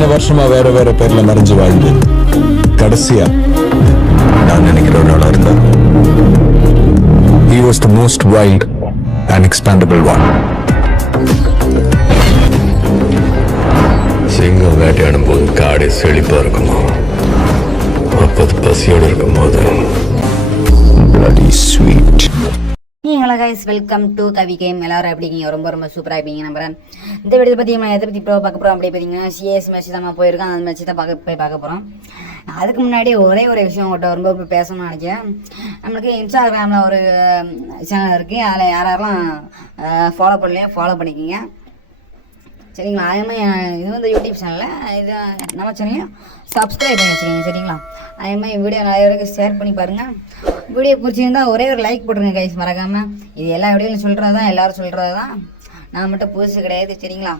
இத்தனை வருஷமா வேற வேற பேர்ல மறைஞ்சு வாழ்ந்து கடைசியா நான் நினைக்கிற ஒரு ஆளா இருந்தா. He was the most wild and expandable one. சிங்கம் வேட்டையாடும் போது காடே செழிப்பா இருக்குமா, அப்போது பசியோடு இருக்கும் போது bloody sweet. Hello guys, welcome to Kavi game. எல்லாரும் எப்படி இருக்கீங்க? ரொம்ப ரொம்ப சூப்பராக இருப்பீங்க நம்புறேன். இந்த வீடியோ பற்றி நம்ம எதை பற்றி பார்க்க போகிறோம் அப்படி பார்த்தீங்கன்னா, சிஎஸ் மேட்ச் தான் நம்ம போயிருக்கோம். அந்த மேட்ச் தான் பார்க்க போகிறோம். அதுக்கு முன்னாடி ஒரே ஒரு விஷயம் உங்கள்கிட்ட ரொம்ப பேசணும்னு நினைக்கிறேன். நம்மளுக்கு இன்ஸ்டாகிராமில் ஒரு சேனல் இருக்குது. அதில் யாரெல்லாம் ஃபாலோ பண்ணலையோ ஃபாலோ பண்ணிக்கிங்க, சரிங்களா? அதேமாதிரி இது வந்து யூடியூப் சேனலில் இது நம்ம சேனலையும் சப்ஸ்கிரைப் பண்ணி வச்சுக்கோங்க, சரிங்களா? அதேமாதிரி வீடியோ நிறைய பேருக்கு ஷேர் பண்ணி பாருங்கள். வீடியோ பிடிச்சிருந்தா ஒரே ஒரு லைக் போட்டுருங்க கைஸ், மறக்காமல். இது எல்லா வீடியோலையும் சொல்கிறது தான், எல்லோரும் சொல்கிறது தான், நான் மட்டும் புதுசு கிடையாது, சரிங்களா?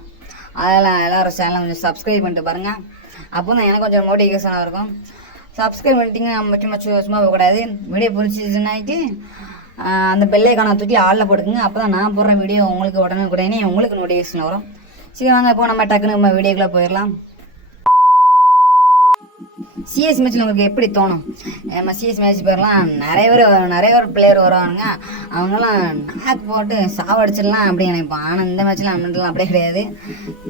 அதெல்லாம் எல்லோரும் சேனலை கொஞ்சம் சப்ஸ்கிரைப் பண்ணிட்டு பாருங்கள். அப்போ தான் எனக்கு கொஞ்சம் மோட்டிவேஷனாக இருக்கும். சப்ஸ்கிரைப் பண்ணிட்டீங்க மட்டும் சும்மா போகக்கூடாது. வீடியோ பிடிச்சிச்சுன்னாக்கி அந்த பெல்லைக்கான தூக்கி ஆளில் போட்டுக்குங்க. அப்போ தான் நான் போடுற வீடியோ உங்களுக்கு உடனே உங்களுக்கு நோட்டிஃபிகேஷன் வரும். சரி வாங்க, இப்போ நம்ம டக்குன்னு நம்ம வீடியோக்குள்ளே போயிடலாம். சிஎஸ் மேட்ச்சில் உங்களுக்கு எப்படி தோணும்? நம்ம சிஎஸ் மேட்ச் போயிடலாம். நிறைய பேர் பிளேயர் வருவாங்க, அவங்கெல்லாம் நாக்கு போட்டு சாவடிச்சிடலாம் அப்படி நினைப்பான். ஆனால் இந்த மேட்ச்லாம் நம்மளுக்குலாம் அப்படியே கிடையாது.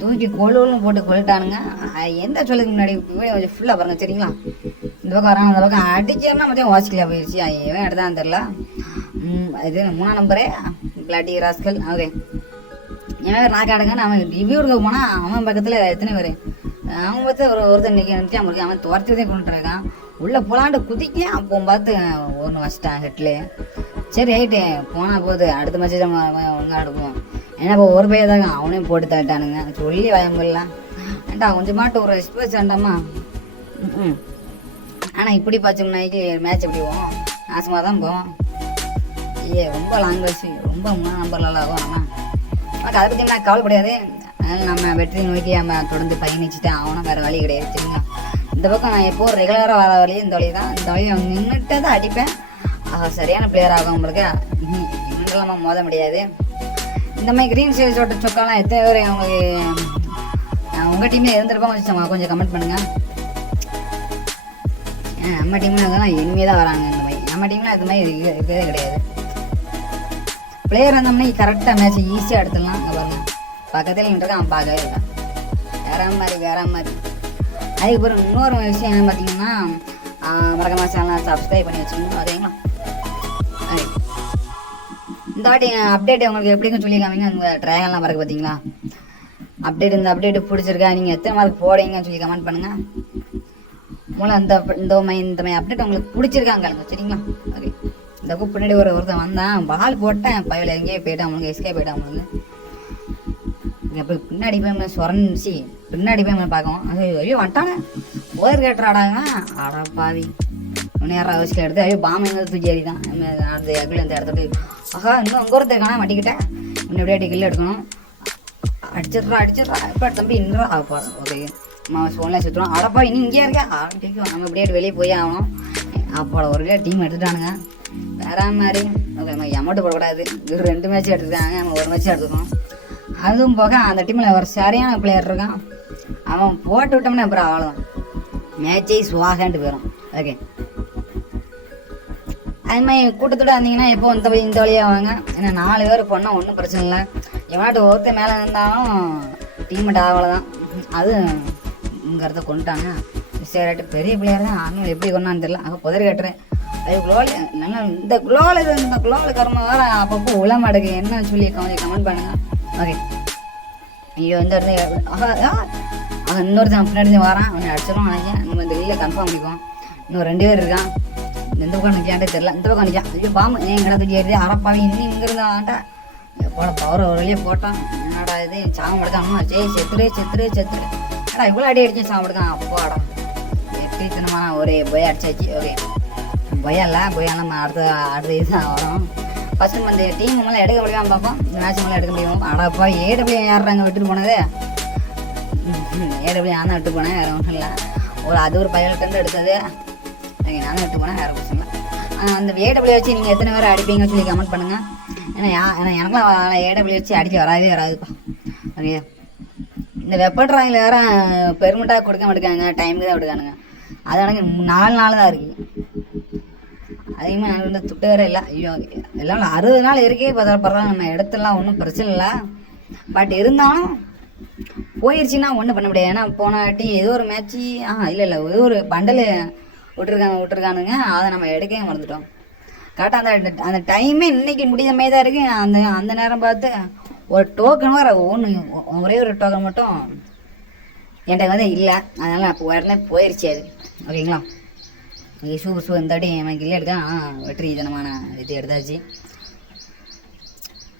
தூக்கி கொழுன்னு போட்டு கொள்ளிட்டானுங்க. எந்த சொல்லுக்கு முன்னாடி வீடியோ கொஞ்சம் ஃபுல்லாக பாருங்கள், சரிங்களா? இந்த பக்கம் வராங்க, அந்த பக்கம் அடிச்சோம்னா மத்தியம் வாட்சிக்கலாக போயிடுச்சு. எவன் எடுத்தான்னு தெரில. இது 3ஆம் நம்பரே பிளாட்டி ராஸ்கல். ஓகே, என் பேர் நாக்கு ஆடுங்க. அவன் ரிவ்யூருக்கு போனால் அவன் பக்கத்தில் எத்தனை பேர் அவன் பார்த்து ஒருத்தர் நிற்க முடியும். அவன் துரத்தியதே கொண்டுட்டு இருக்கான். உள்ளே போலான்ட்டு குதிக்க அப்போ பார்த்து ஒன்று வச்சிட்டான் ஹெட்லேயே. சரி ரைட்டு, போனால் போகுது, அடுத்த மேட்ச் தான் ஒழுங்காக எடுப்போம். ஏன்னா இப்போ ஒரு பையன் தாங்க அவனையும் போட்டு தட்டானுங்க. சொல்லி வயம்பிடலாம் ஏன்டா கொஞ்சமாட்டு ஒரு எக்ஸ்பிரஸ் வேண்டாமா? ஆனால் இப்படி பார்த்தோம்னாக்கி மேட்ச் எப்படி போவோம்? நாசமாக தான் போவோம். ரொம்ப லாங்குவேஜ், ரொம்ப 3ஆம் நம்பர்லாம் ஆகும். ஆனால் அதை பற்றி நான் கவலைப்படாது. அதனால் நம்ம வெற்றி நோக்கி நம்ம தொடர்ந்து பயணிச்சுட்டு அவனும் வேறு வழி கிடையாது, சரிங்களா? இந்த பக்கம் நான் எப்போது ரெகுலராக வர வழியும் இந்த வழி தான். இந்த வழி அவங்க நின்றுட்டு தான் அடிப்பேன். சரியான பிளேயர் ஆகும் உங்களுக்கு. இன்னும் மோத முடியாது. இந்த மாதிரி க்ரீன் சைடு சொக்காலாம் எத்தனை பேர் அவங்களுக்கு உங்கள் டீமில் இருந்திருப்பாங்க கொஞ்சம் கமெண்ட் பண்ணுங்கள். நம்ம டீமில் இருந்தால் இனிமே தான் வராங்க. இந்த மாதிரி நம்ம டீமில் இது மாதிரி இருக்கிறதே கிடையாது. பிளேயர் வந்தோம்னா கரெக்டாக மேட்ச் ஈஸியாக எடுத்துடலாம். அங்கே பாருங்கள், பக்கத்தில் நின்றுட்டு அவன் பார்க்கவே இல்லை. வேற மாதிரி. அதுக்கப்புறம் இன்னொரு விஷயம் என்ன பார்த்தீங்கன்னா, மறக்காம சேனலை சப்ஸ்கிரைப் பண்ணி வச்சுக்கணும், ஓகேங்களா? இந்த வாட்டி அப்டேட் உங்களுக்கு எப்படின்னு சொல்லி காமிங்க. அந்த ட்ரையாங்கெல்லாம் பறக்க பார்த்தீங்களா? இந்த அப்டேட்டு பிடிச்சிருக்கா? நீங்கள் எத்தனை மார்க் போடுவீங்கன்னு சொல்லி கமெண்ட் பண்ணுங்கள். மூலம் இந்த அப்டேட் உங்களுக்கு பிடிச்சிருக்காங்க, சரிங்களா? ஓகே, இந்த பின்னாடி ஒருத்தன் வந்தான், பால் போட்டேன், பையில் எங்கேயே போயிட்டான், அவங்களுக்கு எஸ்கே போயிட்டான். அவங்களுக்கு இப்போ பின்னாடி போய் சொரஞ்சி பின்னாடி போய் பார்க்கவும் ஐயோ வந்துட்டானே ஓதர் கேட்டுறாடாங்க. ஆடா பாவி, இன்னும் யாராவது வயசில் எடுத்து ஐயோ பாம்பு எங்கே தூக்கி ஏறிதான் அடுத்த எக்கில் இந்த இடத்துல போய் ஆஹா இன்னும் அங்கே ஒருத்தர் காணா மாட்டிக்கிட்டேன். இன்னும் எப்படியாட்டி கில்லு எடுக்கணும். அடிச்சிட்றா இப்போ தம்பி இன்னும் ஆப்பா. ஓகே, நம்ம ஃபோனில் சுற்றுறோம். ஆடப்பா இன்னும் இங்கேயா இருக்கா கேட்கும். நம்ம எப்படியாட்டி வெளியே போய் ஆகணும். அப்போட ஒரு வழியாக டீம் எடுத்துட்டானுங்க வேற மாதிரி. ஓகே, நம்ம அமௌண்ட்டு போடக்கூடாது. 2 மேட்ச் எடுத்துட்டாங்க, நம்ம ஒரு மேட்ச் எடுத்துக்கோம். அதுவும் போக அந்த டீமில் ஒரு சரியான பிளேயர் இருக்கான். அவன் போட்டு விட்டோம்னா அப்புறம் அவ்வளோதான், மேட்சே சுவாகான்ட்டு போயிடும். ஓகே, அது மாதிரி கூட்டத்தோடு இருந்தீங்கன்னா எப்போ இந்த வழியாக வாங்க. ஏன்னா 4 பேர் போனால் ஒன்றும் பிரச்சனை இல்லை. எவனாட்டு ஒருத்தர் மேலே இருந்தாலும் டீமெண்ட் அவ்வளோதான். அது இங்கே இடத்த கொண்டுட்டாங்க. சரிட்டு பெரிய பிளேயர் தான், ஆனால் எப்படி கொண்டான்னு தெரியல. அங்கே புதறி கட்டுறேன். அது குளோவில் நல்லா இந்த குளோவில் கருமை வேறு அப்பப்போ உளமாடுக்கு என்ன சொல்லி கொஞ்சம் கமெண்ட் பண்ணுங்கள். ஓகே, ஐயோ இந்த இடத்துல இன்னொருத்தன் பின்னாடி வரான், அவனை அடிச்சிடும் நினைக்கிறேன். நம்ம இந்த வெளியில் கன்ஃபார்ம் பண்ணிக்குவோம். இன்னும் 2 பேர் இருக்கான். இந்த பக்கம் நிற்காண்டே தெரில, இந்த பக்கம் நிற்கான். ஐயோ பாம்பு ஏன் கிடத்துக்கு ஏறிது அரப்பாவி. இன்னும் இங்கே இருந்தான்ட்டா போட பவர் ஒரு வழியே போட்டான். என்னடா இது சாகம் எடுக்காம செத்துரு ஏடா இவ்வளோ அடி அடிச்சு சாகம் எடுக்கான். அப்பாடா எத்தனை ஒரே போய் அடிச்சாச்சு. ஓகே, போயெல்லாம் நம்ம அடுத்த இதுதான் வரும். ஃபஸ்ட்டு இந்த டீம் மேலே எடுக்க முடியாமல் பார்ப்போம். இந்த மேட்ச் மேலே எடுக்க முடியும். அடாப்பா ஏடபிள்யூ யாருறாங்க விட்டுட்டு போனது? ஏடபிள்யூ நான் தான் விட்டு போனேன், வேறு ஒன்றும் இல்லை. அது ஒரு பயல்கிட்ட எடுத்தது. ஓகே, நான் தான் விட்டு போனேன், வேறு பிரச்சனை இல்லை. அந்த ஏடபிள்யூ வச்சு நீங்கள் எத்தனை பேர் அடிப்பீங்கன்னு சொல்லி கமெண்ட் பண்ணுங்கள். ஏன்னா எனக்குலாம் ஏடபிள்யூ வச்சு அடிக்க வராதுப்பா. ஓகே, இந்த வெப்ப டிராயிங்கில் வேற பெர்மிட்டாக கொடுக்க மாட்டேங்காங்க, டைமுக்கு தான் விடுக்கானுங்க. அது எனக்கு 4 நாள் தான் இருக்குது. அதிகமாக எனக்கு வந்து துட்டு வேறு இல்லை. ஐயோ எல்லாம் 60 நாள் இருக்கே பரவாயில்ல, நம்ம இடத்துலாம் ஒன்றும் பிரச்சனை இல்லை. பட் இருந்தாலும் போயிடுச்சுன்னா ஒன்றும் பண்ண முடியாது. ஏன்னா போன வாட்டி ஏதோ ஒரு மேட்ச்சு இல்லை ஏதோ ஒரு பண்டல் விட்டுருக்கானுங்க, அதை நம்ம எடுக்கவே மறந்துட்டோம். கரெக்டாக அந்த டைமே இன்னைக்கு முடிந்த மாதிரி தான் இருக்குது. அந்த நேரம் பார்த்து ஒரு டோக்கன் வர ஒரே ஒரு டோக்கன் மட்டும் என்கிட்ட வந்து இல்லை. அதனால் நான் உடனே போயிடுச்சு அது. ஓகேங்களா? Okay, super. இந்த வாட்டி எனக்கு இல்லை எடுக்க வெற்றி ஜனமான இது எடுத்தாச்சு.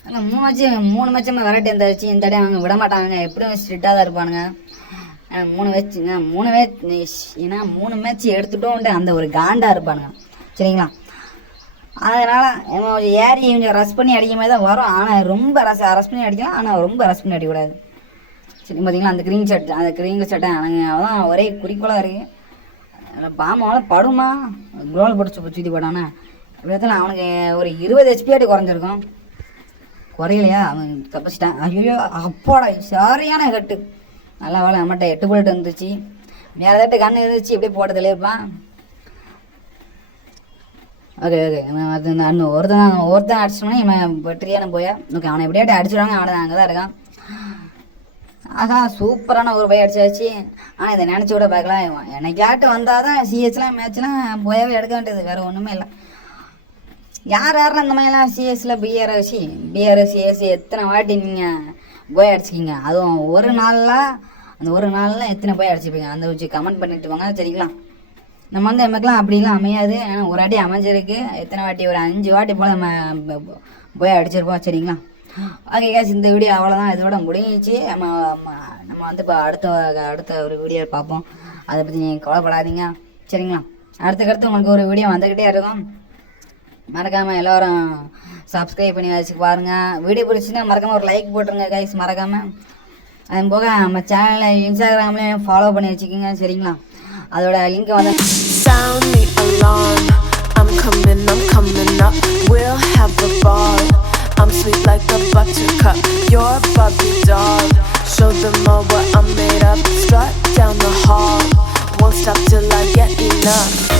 ஆனால் 3 மேட்சுமே வெரைட்டி இருந்தாச்சு. இந்த வாட்டி அவங்க விட மாட்டாங்க, எப்படியும் ஸ்ட்ரிக்டாக தான் இருப்பானுங்க. 3 மேட்ச் எடுத்துட்டோன்ட்டு அந்த ஒரு காண்டாக இருப்பானுங்க. சரிங்களா? அதனால் ஏறி கொஞ்சம் ரஷ் பண்ணி அடிக்க மாதிரி தான் வரும். ஆனால் ரொம்ப ரஷ் பண்ணி அடிக்கலாம், ஆனால் ரொம்ப ரஷ் பண்ணி அடிக்கக்கூடாது. சரி, பார்த்தீங்களா? அந்த க்ரீன் சட்டை அதான் ஒரே குறிக்கோளாக இருக்குது. அதில் பாமாவால் படுமா குளோல் போட்டு சுற்றி போட்டானே அப்படி அவனுக்கு ஒரு 20 HP குறைஞ்சிருக்கும். குறையிலையா? அவன் தப்பிச்சிட்டான். ஐயோ அப்போட சரியான கட்டு. நல்லா வேலை நம்மகிட்ட 8 புல்லட் இருந்துச்சு. வேறு ஏதாட்டு கண்ணு இருந்துச்சு இப்படியே போட்டதில்லை இருப்பான். ஓகே அது இன்னும் ஒருத்தன் அடிச்சோன்னா இவன் வெற்றியான போயா. ஓகே, அவனை எப்படியாட்டி அடிச்சிடுவாங்க. அவனை அங்கே தான் இருக்கான். சூப்பரான ஒரு போய் அடிச்சாச்சு. ஆனால் இதை நினச்சி கூட பார்க்கலாம். என்னைக்காட்டு வந்தால் தான் சிஎஸ்லாம் மேட்ச்லாம் போயாவே எடுக்க வேண்டியது, வேறு ஒன்றுமே இல்லை. யாரெல்லாம் இந்த மாதிரிலாம் சிஎஸ்சில் பிஆர்எஸ் சிஎஸ் எத்தனை வாட்டி நீங்கள் போய் அடிச்சிக்கிங்க. அதுவும் ஒரு நாளில் எத்தனை போய் அடிச்சுப்பீங்க, அந்த வச்சு கமெண்ட் பண்ணிட்டு வாங்க. சரிங்களா? நம்ம வந்து நமக்குலாம் அப்படிலாம் அமையாது. ஏன்னா ஒரு வாட்டி அமைஞ்சிருக்கு. எத்தனை வாட்டி? ஒரு 5 வாட்டி போல் நம்ம போய் அடிச்சிருப்போம். சரிங்களா? ஓகே கேஸ், இந்த வீடியோ அவ்வளோதான். இதோட முடிஞ்சிச்சு. நம்ம வந்து இப்போ அடுத்த ஒரு வீடியோ பார்ப்போம். அதை பற்றி நீங்கள் கவலைப்படாதீங்க. சரிங்களா? அடுத்தடுத்து உங்களுக்கு ஒரு வீடியோ வந்துக்கிட்டே இருக்கும். மறக்காமல் எல்லோரும் சப்ஸ்கிரைப் பண்ணி வச்சு பாருங்கள். வீடியோ பிடிச்சின்னா மறக்காமல் ஒரு லைக் போட்டுருங்க கைஸ், மறக்காமல். அது போக நம்ம சேனலை இன்ஸ்டாகிராம்லேயும் ஃபாலோ பண்ணி வச்சுக்கோங்க. சரிங்களா? அதோட லிங்க் வந்து Sound the alarm. I'm coming up. We'll have a ball. I'm sweet like a buttercup. You're a Barbie doll. Show them all what I'm made of. Strut down the hall. Won't stop till I get enough.